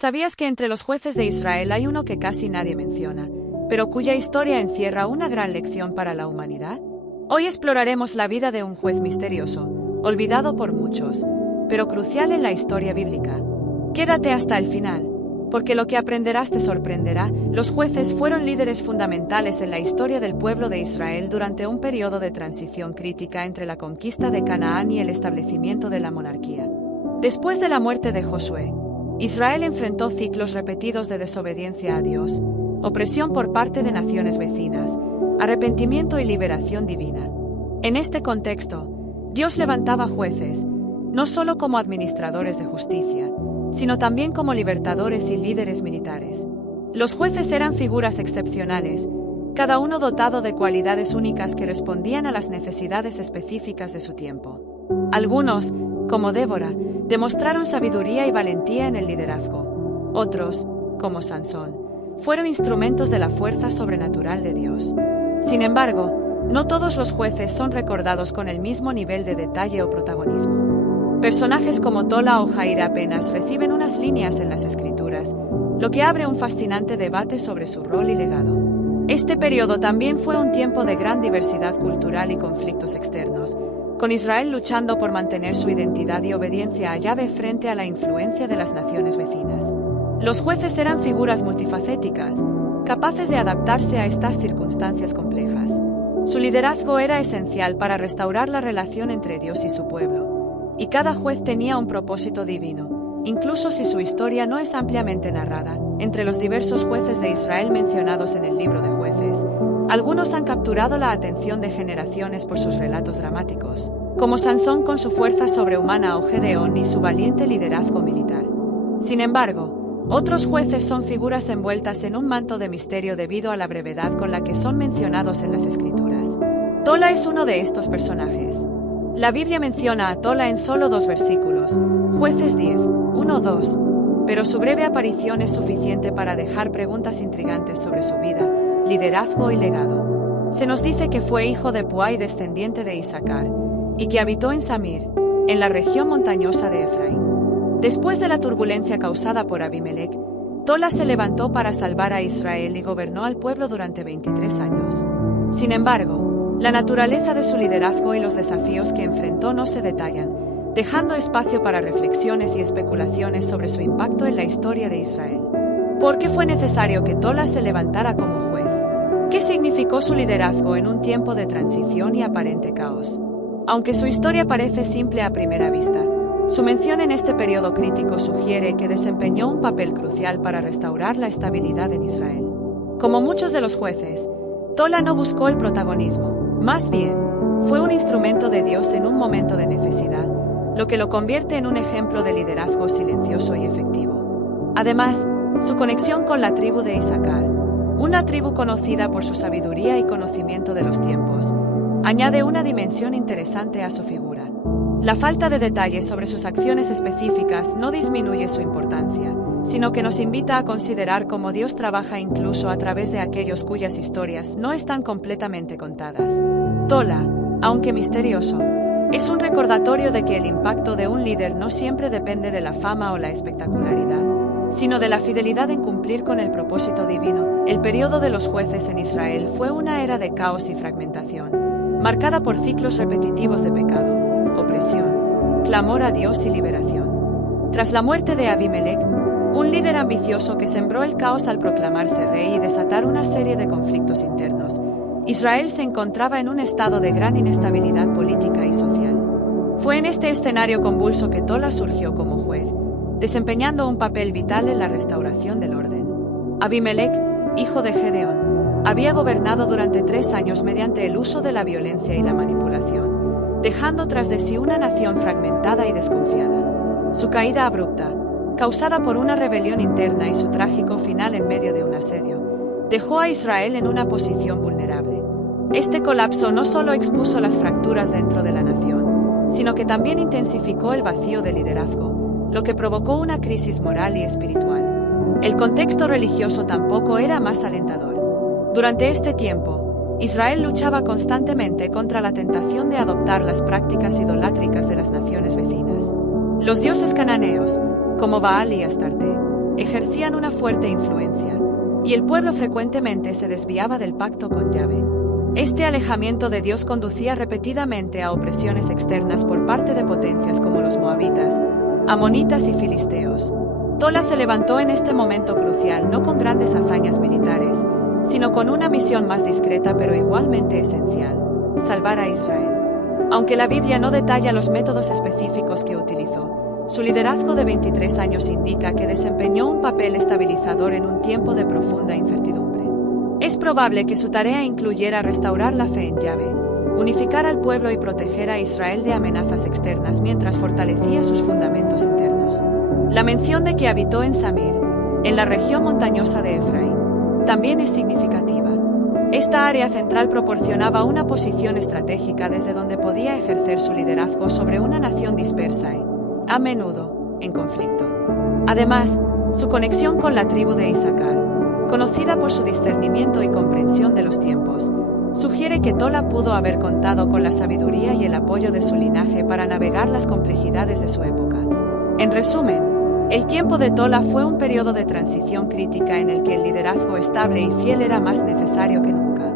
¿Sabías que entre los jueces de Israel hay uno que casi nadie menciona, pero cuya historia encierra una gran lección para la humanidad? Hoy exploraremos la vida de un juez misterioso, olvidado por muchos, pero crucial en la historia bíblica. Quédate hasta el final, porque lo que aprenderás te sorprenderá. Los jueces fueron líderes fundamentales en la historia del pueblo de Israel durante un periodo de transición crítica entre la conquista de Canaán y el establecimiento de la monarquía. Después de la muerte de Josué, Israel enfrentó ciclos repetidos de desobediencia a Dios, opresión por parte de naciones vecinas, arrepentimiento y liberación divina. En este contexto, Dios levantaba jueces, no solo como administradores de justicia, sino también como libertadores y líderes militares. Los jueces eran figuras excepcionales, cada uno dotado de cualidades únicas que respondían a las necesidades específicas de su tiempo. Algunos, como Débora, demostraron sabiduría y valentía en el liderazgo. Otros, como Sansón, fueron instrumentos de la fuerza sobrenatural de Dios. Sin embargo, no todos los jueces son recordados con el mismo nivel de detalle o protagonismo. Personajes como Tola o Jair apenas reciben unas líneas en las Escrituras, lo que abre un fascinante debate sobre su rol y legado. Este periodo también fue un tiempo de gran diversidad cultural y conflictos externos, con Israel luchando por mantener su identidad y obediencia a Yahvé frente a la influencia de las naciones vecinas. Los jueces eran figuras multifacéticas, capaces de adaptarse a estas circunstancias complejas. Su liderazgo era esencial para restaurar la relación entre Dios y su pueblo, y cada juez tenía un propósito divino, incluso si su historia no es ampliamente narrada. Entre los diversos jueces de Israel mencionados en el libro de Jueces, algunos han capturado la atención de generaciones por sus relatos dramáticos, como Sansón con su fuerza sobrehumana o Gedeón y su valiente liderazgo militar. Sin embargo, otros jueces son figuras envueltas en un manto de misterio debido a la brevedad con la que son mencionados en las Escrituras. Tola es uno de estos personajes. La Biblia menciona a Tola en solo 2 versículos, Jueces 10, 1-2, pero su breve aparición es suficiente para dejar preguntas intrigantes sobre su vida, liderazgo y legado. Se nos dice que fue hijo de Puá y descendiente de Isaacar, y que habitó en Samir, en la región montañosa de Efraín. Después de la turbulencia causada por Abimelech, Tola se levantó para salvar a Israel y gobernó al pueblo durante 23 años. Sin embargo, la naturaleza de su liderazgo y los desafíos que enfrentó no se detallan, dejando espacio para reflexiones y especulaciones sobre su impacto en la historia de Israel. ¿Por qué fue necesario que Tola se levantara como juez? ¿Qué significó su liderazgo en un tiempo de transición y aparente caos? Aunque su historia parece simple a primera vista, su mención en este periodo crítico sugiere que desempeñó un papel crucial para restaurar la estabilidad en Israel. Como muchos de los jueces, Tola no buscó el protagonismo, más bien, fue un instrumento de Dios en un momento de necesidad, lo que lo convierte en un ejemplo de liderazgo silencioso y efectivo. Además, su conexión con la tribu de Isaacar, una tribu conocida por su sabiduría y conocimiento de los tiempos, añade una dimensión interesante a su figura. La falta de detalles sobre sus acciones específicas no disminuye su importancia, sino que nos invita a considerar cómo Dios trabaja incluso a través de aquellos cuyas historias no están completamente contadas. Tola, aunque misterioso, es un recordatorio de que el impacto de un líder no siempre depende de la fama o la espectacularidad, sino de la fidelidad en cumplir con el propósito divino. El periodo de los jueces en Israel fue una era de caos y fragmentación, marcada por ciclos repetitivos de pecado, opresión, clamor a Dios y liberación. Tras la muerte de Abimelech, un líder ambicioso que sembró el caos al proclamarse rey y desatar una serie de conflictos internos, Israel se encontraba en un estado de gran inestabilidad política y social. Fue en este escenario convulso que Tola surgió como juez, desempeñando un papel vital en la restauración del orden. Abimelech, hijo de Gedeón, había gobernado durante 3 años mediante el uso de la violencia y la manipulación, dejando tras de sí una nación fragmentada y desconfiada. Su caída abrupta, causada por una rebelión interna y su trágico final en medio de un asedio, dejó a Israel en una posición vulnerable. Este colapso no solo expuso las fracturas dentro de la nación, sino que también intensificó el vacío de liderazgo, lo que provocó una crisis moral y espiritual. El contexto religioso tampoco era más alentador. Durante este tiempo, Israel luchaba constantemente contra la tentación de adoptar las prácticas idolátricas de las naciones vecinas. Los dioses cananeos, como Baal y Astarte, ejercían una fuerte influencia, y el pueblo frecuentemente se desviaba del pacto con Yahvé. Este alejamiento de Dios conducía repetidamente a opresiones externas por parte de potencias como los moabitas, amonitas y filisteos. Tola se levantó en este momento crucial no con grandes hazañas militares, sino con una misión más discreta pero igualmente esencial: salvar a Israel. Aunque la Biblia no detalla los métodos específicos que utilizó, su liderazgo de 23 años indica que desempeñó un papel estabilizador en un tiempo de profunda incertidumbre. Es probable que su tarea incluyera restaurar la fe en Yahvé, unificar al pueblo y proteger a Israel de amenazas externas mientras fortalecía sus fundamentos internos. La mención de que habitó en Samir, en la región montañosa de Efraín, también es significativa. Esta área central proporcionaba una posición estratégica desde donde podía ejercer su liderazgo sobre una nación dispersa y, a menudo, en conflicto. Además, su conexión con la tribu de Isaacar, conocida por su discernimiento y comprensión de los tiempos, sugiere que Tola pudo haber contado con la sabiduría y el apoyo de su linaje para navegar las complejidades de su época. En resumen, el tiempo de Tola fue un periodo de transición crítica en el que el liderazgo estable y fiel era más necesario que nunca.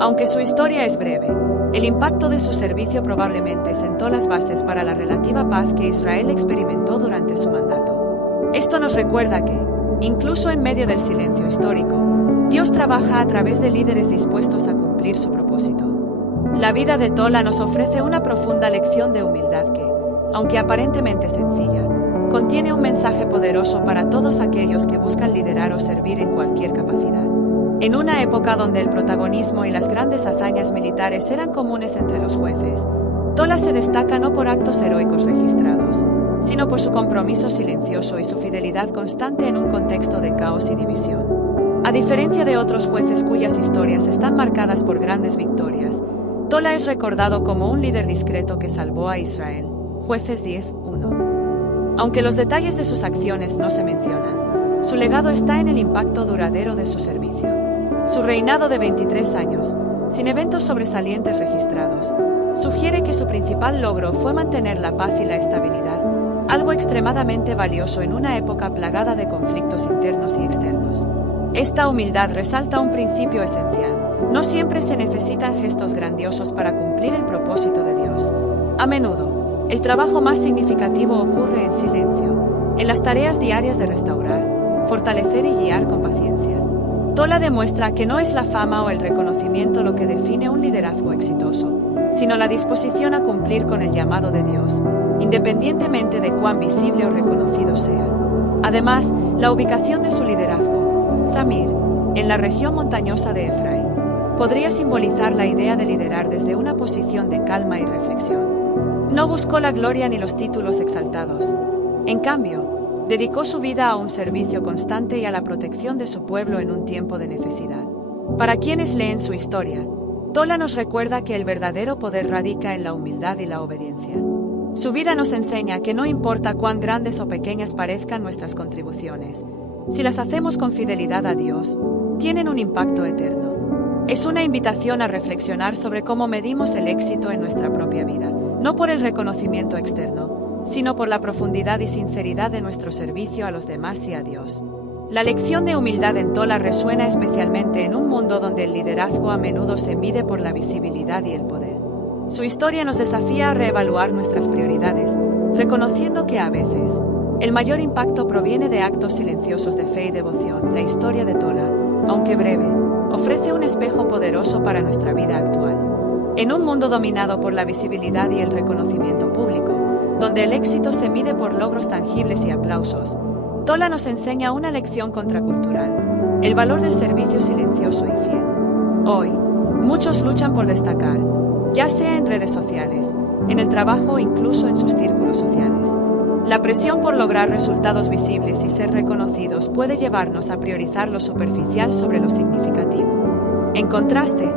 Aunque su historia es breve, el impacto de su servicio probablemente sentó las bases para la relativa paz que Israel experimentó durante su mandato. Esto nos recuerda que, incluso en medio del silencio histórico, Dios trabaja a través de líderes dispuestos a cumplir su propósito. La vida de Tola nos ofrece una profunda lección de humildad que, aunque aparentemente sencilla, contiene un mensaje poderoso para todos aquellos que buscan liderar o servir en cualquier capacidad. En una época donde el protagonismo y las grandes hazañas militares eran comunes entre los jueces, Tola se destaca no por actos heroicos registrados, sino por su compromiso silencioso y su fidelidad constante en un contexto de caos y división. A diferencia de otros jueces cuyas historias están marcadas por grandes victorias, Tola es recordado como un líder discreto que salvó a Israel. Jueces 10:1. Aunque los detalles de sus acciones no se mencionan, su legado está en el impacto duradero de su servicio. Su reinado de 23 años, sin eventos sobresalientes registrados, sugiere que su principal logro fue mantener la paz y la estabilidad, algo extremadamente valioso en una época plagada de conflictos internos y externos. Esta humildad resalta un principio esencial: no siempre se necesitan gestos grandiosos para cumplir el propósito de Dios. A menudo, el trabajo más significativo ocurre en silencio, en las tareas diarias de restaurar, fortalecer y guiar con paciencia. Tola demuestra que no es la fama o el reconocimiento lo que define un liderazgo exitoso, sino la disposición a cumplir con el llamado de Dios, independientemente de cuán visible o reconocido sea. Además, la ubicación de su liderazgo, Samir, en la región montañosa de Efraín, podría simbolizar la idea de liderar desde una posición de calma y reflexión. No buscó la gloria ni los títulos exaltados. En cambio, dedicó su vida a un servicio constante y a la protección de su pueblo en un tiempo de necesidad. Para quienes leen su historia, Tola nos recuerda que el verdadero poder radica en la humildad y la obediencia. Su vida nos enseña que no importa cuán grandes o pequeñas parezcan nuestras contribuciones, si las hacemos con fidelidad a Dios, tienen un impacto eterno. Es una invitación a reflexionar sobre cómo medimos el éxito en nuestra propia vida, no por el reconocimiento externo, sino por la profundidad y sinceridad de nuestro servicio a los demás y a Dios. La lección de humildad en Tola resuena especialmente en un mundo donde el liderazgo a menudo se mide por la visibilidad y el poder. Su historia nos desafía a reevaluar nuestras prioridades, reconociendo que a veces el mayor impacto proviene de actos silenciosos de fe y devoción. La historia de Tola, aunque breve, ofrece un espejo poderoso para nuestra vida actual. En un mundo dominado por la visibilidad y el reconocimiento público, donde el éxito se mide por logros tangibles y aplausos, Tola nos enseña una lección contracultural: el valor del servicio silencioso y fiel. Hoy, muchos luchan por destacar, ya sea en redes sociales, en el trabajo o incluso en sus círculos sociales. La presión por lograr resultados visibles y ser reconocidos puede llevarnos a priorizar lo superficial sobre lo significativo. En contraste,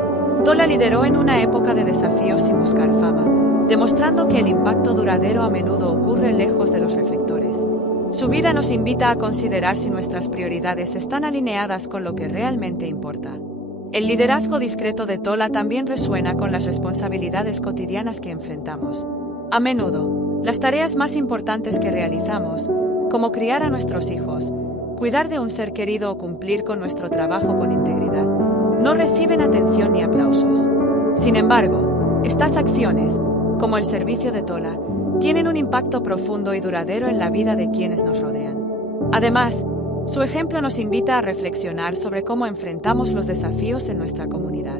Tola lideró en una época de desafíos sin buscar fama, demostrando que el impacto duradero a menudo ocurre lejos de los reflectores. Su vida nos invita a considerar si nuestras prioridades están alineadas con lo que realmente importa. El liderazgo discreto de Tola también resuena con las responsabilidades cotidianas que enfrentamos. A menudo, las tareas más importantes que realizamos, como criar a nuestros hijos, cuidar de un ser querido o cumplir con nuestro trabajo con integridad no reciben atención ni aplausos. Sin embargo, estas acciones, como el servicio de Tola, tienen un impacto profundo y duradero en la vida de quienes nos rodean. Además, su ejemplo nos invita a reflexionar sobre cómo enfrentamos los desafíos en nuestra comunidad.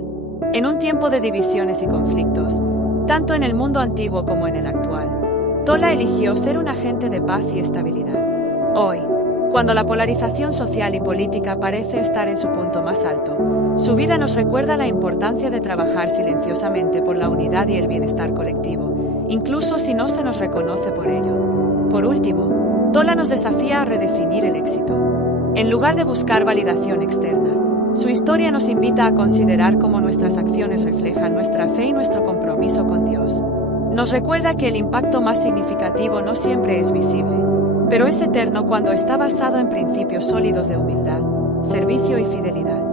En un tiempo de divisiones y conflictos, tanto en el mundo antiguo como en el actual, Tola eligió ser un agente de paz y estabilidad. Hoy, cuando la polarización social y política parece estar en su punto más alto, su vida nos recuerda la importancia de trabajar silenciosamente por la unidad y el bienestar colectivo, incluso si no se nos reconoce por ello. Por último, Tola nos desafía a redefinir el éxito. En lugar de buscar validación externa, su historia nos invita a considerar cómo nuestras acciones reflejan nuestra fe y nuestro compromiso con Dios. Nos recuerda que el impacto más significativo no siempre es visible, pero es eterno cuando está basado en principios sólidos de humildad, servicio y fidelidad.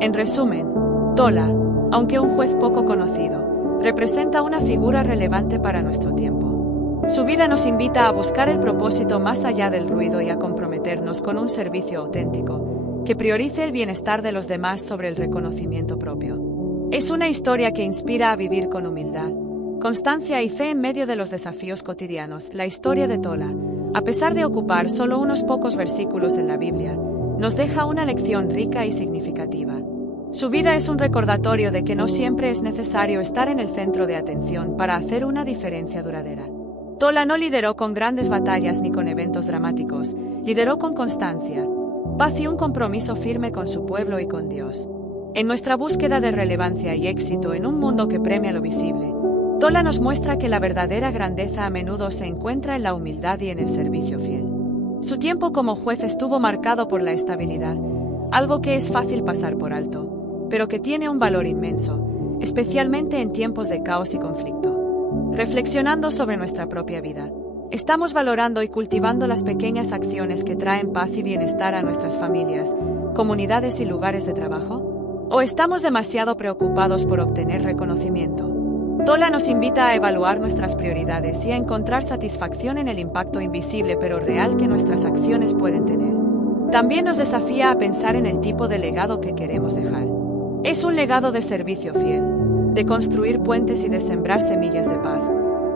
En resumen, Tola, aunque un juez poco conocido, representa una figura relevante para nuestro tiempo. Su vida nos invita a buscar el propósito más allá del ruido y a comprometernos con un servicio auténtico, que priorice el bienestar de los demás sobre el reconocimiento propio. Es una historia que inspira a vivir con humildad, constancia y fe en medio de los desafíos cotidianos. La historia de Tola, a pesar de ocupar solo unos pocos versículos en la Biblia, nos deja una lección rica y significativa. Su vida es un recordatorio de que no siempre es necesario estar en el centro de atención para hacer una diferencia duradera. Tola no lideró con grandes batallas ni con eventos dramáticos, lideró con constancia, paz y un compromiso firme con su pueblo y con Dios. En nuestra búsqueda de relevancia y éxito en un mundo que premia lo visible, Tola nos muestra que la verdadera grandeza a menudo se encuentra en la humildad y en el servicio fiel. Su tiempo como juez estuvo marcado por la estabilidad, algo que es fácil pasar por alto, pero que tiene un valor inmenso, especialmente en tiempos de caos y conflicto. Reflexionando sobre nuestra propia vida, ¿estamos valorando y cultivando las pequeñas acciones que traen paz y bienestar a nuestras familias, comunidades y lugares de trabajo? ¿O estamos demasiado preocupados por obtener reconocimiento? Tola nos invita a evaluar nuestras prioridades y a encontrar satisfacción en el impacto invisible pero real que nuestras acciones pueden tener. También nos desafía a pensar en el tipo de legado que queremos dejar. ¿Es un legado de servicio fiel, de construir puentes y de sembrar semillas de paz,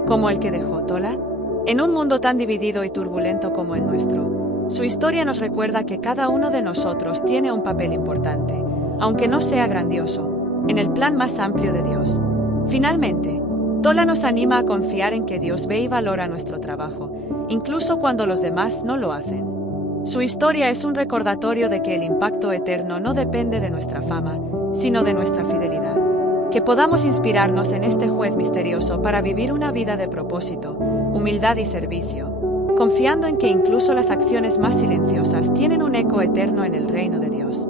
como el que dejó Tola? En un mundo tan dividido y turbulento como el nuestro, su historia nos recuerda que cada uno de nosotros tiene un papel importante, aunque no sea grandioso, en el plan más amplio de Dios. Finalmente, Tola nos anima a confiar en que Dios ve y valora nuestro trabajo, incluso cuando los demás no lo hacen. Su historia es un recordatorio de que el impacto eterno no depende de nuestra fama, sino de nuestra fidelidad. Que podamos inspirarnos en este juez misterioso para vivir una vida de propósito, humildad y servicio, confiando en que incluso las acciones más silenciosas tienen un eco eterno en el reino de Dios.